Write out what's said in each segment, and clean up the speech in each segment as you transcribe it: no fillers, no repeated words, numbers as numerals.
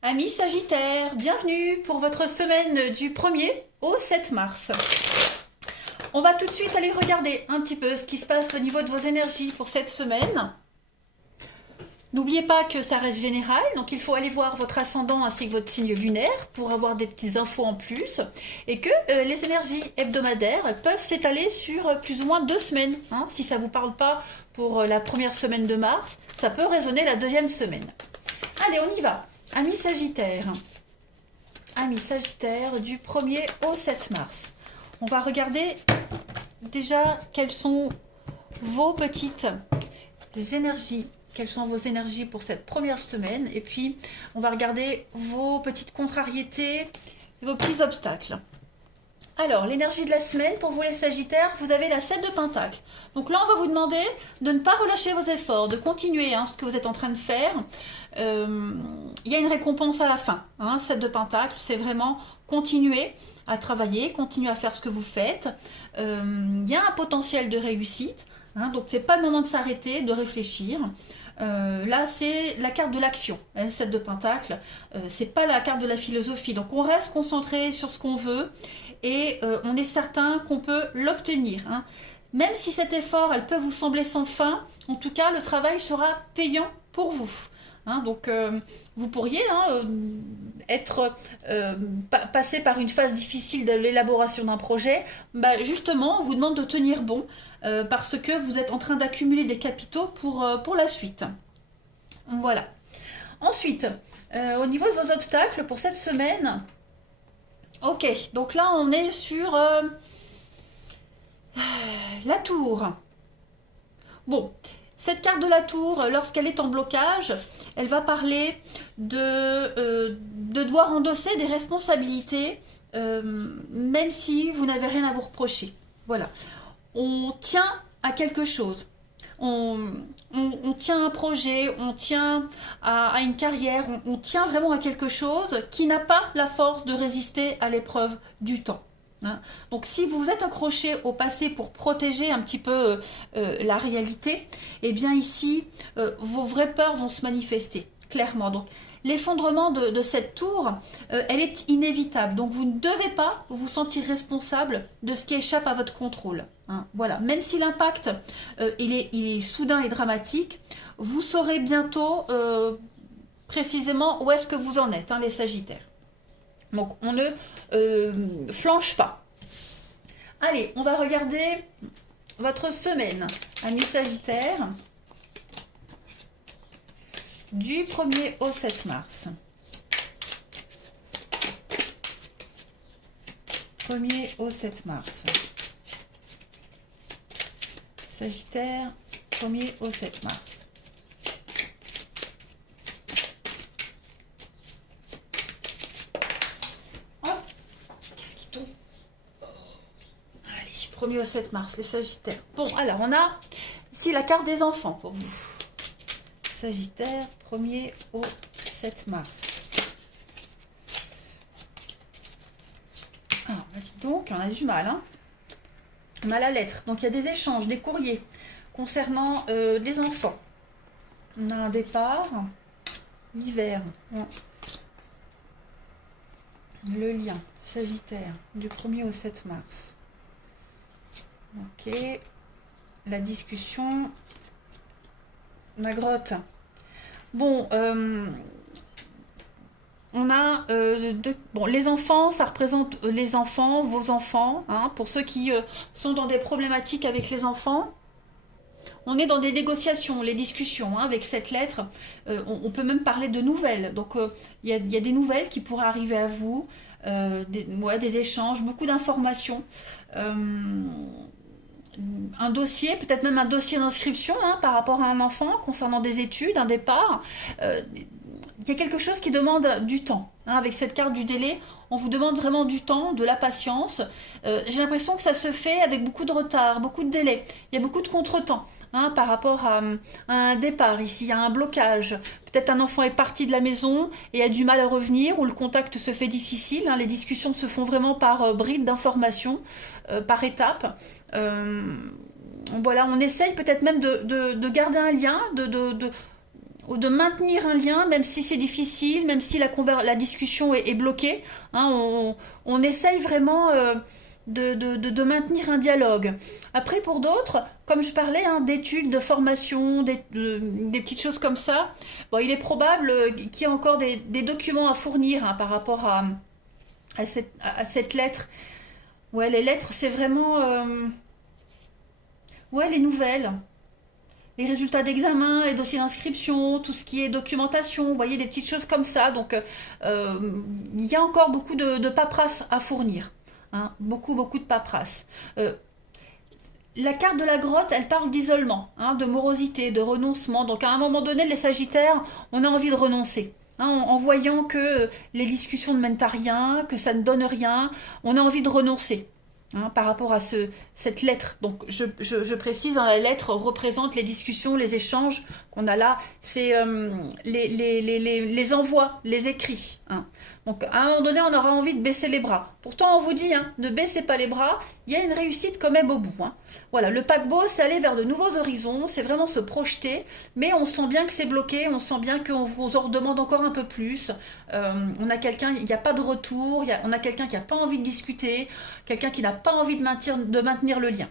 Amis Sagittaire, bienvenue pour votre semaine du 1er au 7 mars. On va tout de suite aller regarder un petit peu ce qui se passe au niveau de vos énergies pour cette semaine. N'oubliez pas que ça reste général, donc il faut aller voir votre ascendant ainsi que votre signe lunaire pour avoir des petites infos en plus. Et que les énergies hebdomadaires peuvent s'étaler sur plus ou moins 2 semaines. Si ça ne vous parle pas pour la première semaine de mars, ça peut résonner la deuxième semaine. Allez, on y va. Amis Sagittaire. Amis Sagittaire du 1er au 7 mars. On va regarder déjà quelles sont vos petites énergies. Quelles sont vos énergies pour cette première semaine. Et puis, on va regarder vos petites contrariétés, vos petits obstacles. Alors, l'énergie de la semaine, pour vous les Sagittaires, vous avez la 7 de Pentacle. Donc là, on va vous demander de ne pas relâcher vos efforts, de continuer ce que vous êtes en train de faire. Il y a une récompense à la fin. 7 de Pentacle, c'est vraiment continuer à travailler, continuer à faire ce que vous faites. Il y a un potentiel de réussite. Donc, c'est pas le moment de s'arrêter, de réfléchir. Là, c'est la carte de l'action, 7 de Pentacle. C'est pas la carte de la philosophie. Donc, on reste concentré sur ce qu'on veut et on est certain qu'on peut l'obtenir. Même si cet effort, elle peut vous sembler sans fin, en tout cas, le travail sera payant pour vous. Donc, vous pourriez passer par une phase difficile de l'élaboration d'un projet. Justement, on vous demande de tenir bon parce que vous êtes en train d'accumuler des capitaux pour la suite. Voilà. Ensuite, au niveau de vos obstacles pour cette semaine, ok, donc là on est sur la tour. Bon, cette carte de la tour, lorsqu'elle est en blocage, elle va parler de devoir endosser des responsabilités, même si vous n'avez rien à vous reprocher. Voilà. On tient à quelque chose. On tient à un projet, on tient à une carrière, on tient vraiment à quelque chose qui n'a pas la force de résister à l'épreuve du temps. Donc si vous êtes accroché au passé pour protéger un petit peu la réalité, eh bien ici, vos vraies peurs vont se manifester, clairement. Donc l'effondrement de cette tour, elle est inévitable. Donc vous ne devez pas vous sentir responsable de ce qui échappe à votre contrôle. Voilà. Même si l'impact il est soudain et dramatique, vous saurez bientôt précisément où est-ce que vous en êtes, les Sagittaires. Donc on ne flanche pas. Allez, on va regarder votre semaine, amis Sagittaires, du 1er au 7 mars. 1er au 7 mars. Sagittaire, 1er au 7 mars. Oh, qu'est-ce qui tombe? Allez, 1er au 7 mars, les Sagittaires. Bon, alors on a ici la carte des enfants pour vous. Sagittaire, 1er au 7 mars. Ah, dites donc, on a du mal, On a la lettre, donc il y a des échanges, des courriers concernant les enfants. On a un départ, l'hiver, le lien, Sagittaire, du 1er au 7 mars. Ok, la discussion, la grotte. Bon, on a les enfants, ça représente les enfants, vos enfants, pour ceux qui sont dans des problématiques avec les enfants. On est dans des négociations, les discussions, avec cette lettre. On peut même parler de nouvelles. Donc, il y a des nouvelles qui pourraient arriver à vous, des échanges, beaucoup d'informations. Un dossier, peut-être même un dossier d'inscription par rapport à un enfant concernant des études, un départ. Il y a quelque chose qui demande du temps. Avec cette carte du délai, on vous demande vraiment du temps, de la patience. J'ai l'impression que ça se fait avec beaucoup de retard, beaucoup de délai. Il y a beaucoup de contretemps par rapport à un départ. Ici, il y a un blocage. Peut-être un enfant est parti de la maison et a du mal à revenir, ou le contact se fait difficile. Les discussions se font vraiment par bribes d'informations, par étapes. Voilà, on essaye peut-être même de garder un lien, de maintenir un lien, même si c'est difficile, même si la discussion est bloquée. Hein, on essaye vraiment de maintenir un dialogue. Après, pour d'autres, comme je parlais, hein, d'études, de formation, des petites choses comme ça, bon, il est probable qu'il y ait encore des documents à fournir, hein, par rapport à cette lettre. Ouais, les lettres, c'est vraiment... ouais, les nouvelles. Les résultats d'examen, les dossiers d'inscription, tout ce qui est documentation, vous voyez, des petites choses comme ça. Donc, il y a encore beaucoup de paperasse à fournir. Hein, beaucoup, beaucoup de paperasse. La carte de la grotte, elle parle d'isolement, hein, de morosité, de renoncement. Donc, à un moment donné, les Sagittaires, on a envie de renoncer. Hein, en voyant que les discussions ne mènent à rien, que ça ne donne rien, on a envie de renoncer. Hein, par rapport à cette lettre. Donc je précise, hein, la lettre représente les discussions, les échanges qu'on a là, c'est les envois, les écrits. Hein. Donc à un moment donné, on aura envie de baisser les bras. Pourtant, on vous dit, hein, ne baissez pas les bras, il y a une réussite quand même au bout. Hein. Voilà, le paquebot, c'est aller vers de nouveaux horizons, c'est vraiment se projeter, mais on sent bien que c'est bloqué, on sent bien qu'on vous en redemande encore un peu plus. On a quelqu'un, il n'y a pas de retour, on a quelqu'un qui n'a pas envie de discuter, quelqu'un qui n'a pas envie de maintenir le lien.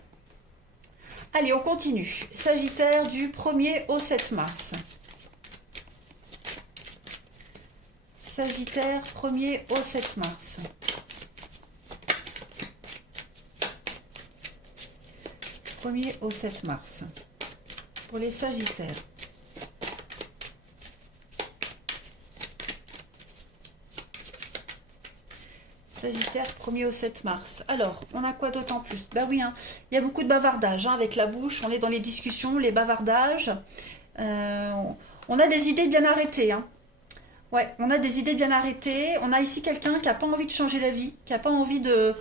Allez, on continue. Sagittaire du 1er au 7 mars. Sagittaire 1er au 7 mars. Au 7 mars. Pour les Sagittaires. Sagittaire, 1er au 7 mars. Alors, on a quoi d'autre en plus? Bah oui, hein, il y a beaucoup de bavardage, hein, avec la bouche. On est dans les discussions, les bavardages. On a des idées bien arrêtées. Hein. Ouais, on a des idées bien arrêtées. On a ici quelqu'un qui n'a pas envie de changer la vie, qui n'a pas envie de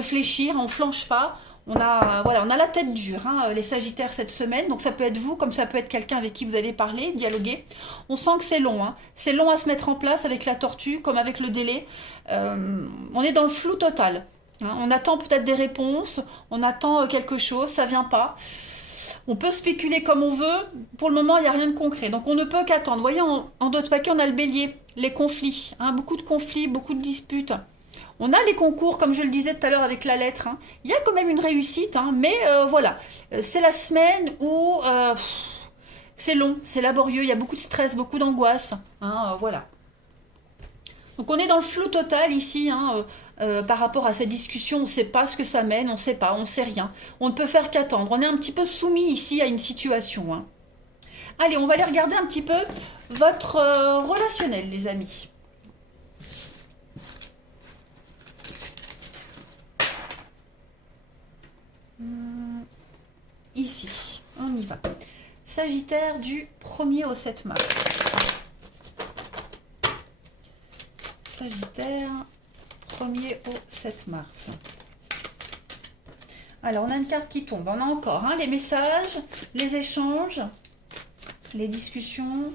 fléchir. On ne flanche pas. On a la tête dure, hein, les Sagittaires cette semaine. Donc ça peut être vous, comme ça peut être quelqu'un avec qui vous allez parler, dialoguer. On sent que c'est long. Hein. C'est long à se mettre en place avec la tortue, comme avec le délai. On est dans le flou total. Hein. On attend peut-être des réponses. On attend quelque chose. Ça vient pas. On peut spéculer comme on veut. Pour le moment, il n'y a rien de concret. Donc on ne peut qu'attendre. Vous voyez, en d'autres paquets, on a le bélier. Les conflits. Hein, beaucoup de conflits, beaucoup de disputes. On a les concours, comme je le disais tout à l'heure avec la lettre. Hein. Il y a quand même une réussite, hein, mais voilà. C'est la semaine où c'est long, c'est laborieux, il y a beaucoup de stress, beaucoup d'angoisse. Hein, voilà. Donc on est dans le flou total ici, hein, par rapport à cette discussion. On ne sait pas ce que ça mène, on ne sait pas, on ne sait rien. On ne peut faire qu'attendre. On est un petit peu soumis ici à une situation. Hein. Allez, on va aller regarder un petit peu votre relationnel, les amis. Ici, on y va. Sagittaire du 1er au 7 mars. Sagittaire, 1er au 7 mars. Alors, on a une carte qui tombe. On a encore hein, les messages, les échanges, les discussions.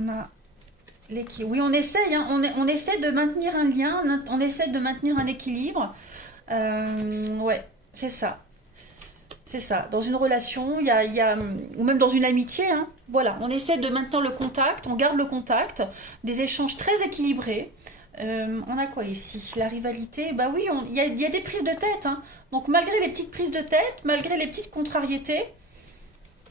On a l'équilibre. Oui, on essaye, hein, on essaie de maintenir un lien, on essaie de maintenir un équilibre. Ouais, c'est ça. C'est ça. Dans une relation, ou même dans une amitié, hein, voilà, on essaie de maintenir le contact, on garde le contact, des échanges très équilibrés. On a quoi ici? La rivalité, bah oui, il y a des prises de tête. Hein. Donc malgré les petites prises de tête, malgré les petites contrariétés,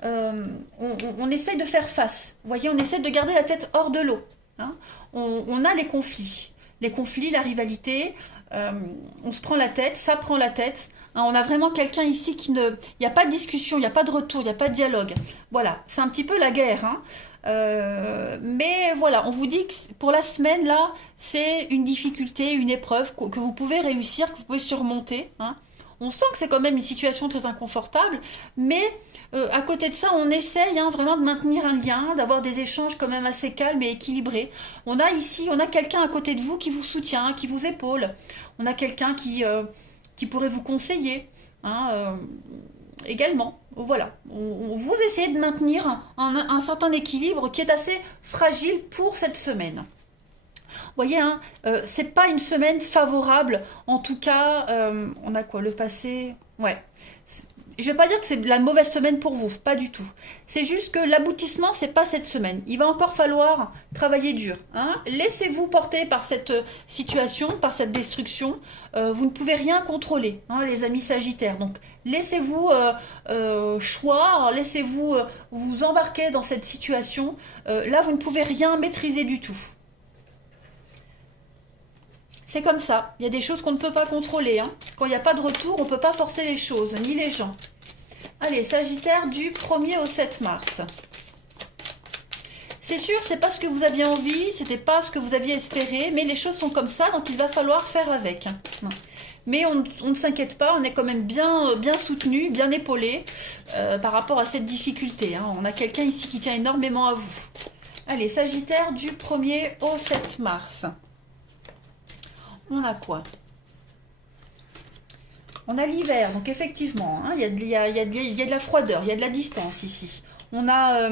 on essaye de faire face. Vous voyez, on essaie de garder la tête hors de l'eau. Hein. On a les conflits, la rivalité. On se prend la tête, ça prend la tête. Hein, on a vraiment quelqu'un ici qui ne... Il n'y a pas de discussion, il n'y a pas de retour, il n'y a pas de dialogue. Voilà, c'est un petit peu la guerre. Hein. Mais voilà, on vous dit que pour la semaine, là, c'est une difficulté, une épreuve que vous pouvez réussir, que vous pouvez surmonter. Hein. On sent que c'est quand même une situation très inconfortable, mais à côté de ça, on essaye hein, vraiment de maintenir un lien, d'avoir des échanges quand même assez calmes et équilibrés. On a ici, on a quelqu'un à côté de vous qui vous soutient, qui vous épaule. On a quelqu'un qui pourrait vous conseiller hein, également. Voilà, vous essayez de maintenir un certain équilibre qui est assez fragile pour cette semaine. Vous voyez, hein, c'est pas une semaine favorable. En tout cas, on a quoi, le passé? Ouais. Je vais pas dire que c'est la mauvaise semaine pour vous, pas du tout. C'est juste que l'aboutissement, c'est pas cette semaine. Il va encore falloir travailler dur, hein. Laissez-vous porter par cette situation, par cette destruction. Vous ne pouvez rien contrôler, hein, les amis Sagittaires. Donc, laissez-vous choir, laissez-vous vous embarquer dans cette situation. Là, vous ne pouvez rien maîtriser du tout. C'est comme ça. Il y a des choses qu'on ne peut pas contrôler, hein. Quand il n'y a pas de retour, on ne peut pas forcer les choses, ni les gens. Allez, Sagittaire, du 1er au 7 mars. C'est sûr, c'est pas ce que vous aviez envie, c'était pas ce que vous aviez espéré, mais les choses sont comme ça, donc il va falloir faire avec. Mais on ne s'inquiète pas, on est quand même bien soutenu, bien épaulé par rapport à cette difficulté, hein. On a quelqu'un ici qui tient énormément à vous. Allez, Sagittaire, du 1er au 7 mars. On a quoi? On a l'hiver, donc effectivement, hein, il y a de la froideur, il y a de la distance ici. On a,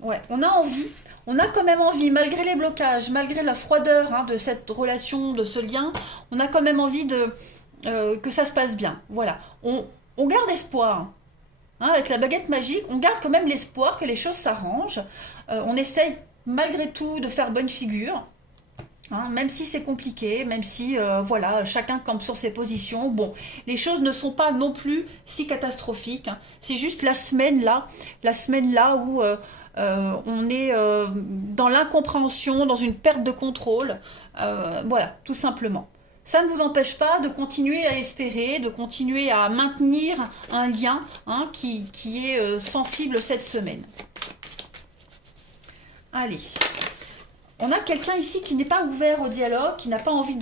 ouais, on a envie, on a quand même envie, malgré les blocages, malgré la froideur, hein, de cette relation, de ce lien, on a quand même envie que ça se passe bien. Voilà, on garde espoir. Hein, avec la baguette magique, on garde quand même l'espoir que les choses s'arrangent. On essaye malgré tout de faire bonne figure. Hein, même si c'est compliqué, même si voilà, chacun campe sur ses positions, bon, les choses ne sont pas non plus si catastrophiques, hein. C'est juste la semaine là où on est dans l'incompréhension, dans une perte de contrôle, voilà, tout simplement. Ça ne vous empêche pas de continuer à espérer, de continuer à maintenir un lien, hein, qui est sensible cette semaine. Allez. On a quelqu'un ici qui n'est pas ouvert au dialogue, qui n'a pas envie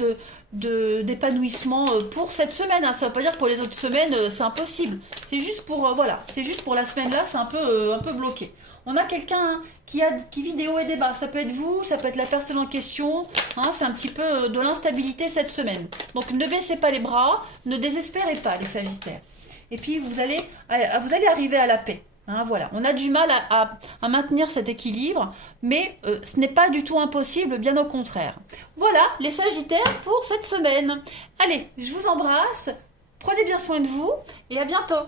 d'épanouissement pour cette semaine, hein. Ça ne veut pas dire que pour les autres semaines, c'est impossible. C'est juste pour, voilà, c'est juste pour la semaine là, c'est un peu bloqué. On a quelqu'un, hein, qui vit des hauts et des bas. Ça peut être vous, ça peut être la personne en question, hein, c'est un petit peu de l'instabilité cette semaine. Donc ne baissez pas les bras, ne désespérez pas les Sagittaires. Et puis vous allez arriver à la paix. Hein, voilà, on a du mal à maintenir cet équilibre, mais ce n'est pas du tout impossible, bien au contraire. Voilà les Sagittaires pour cette semaine. Allez, je vous embrasse, prenez bien soin de vous et à bientôt.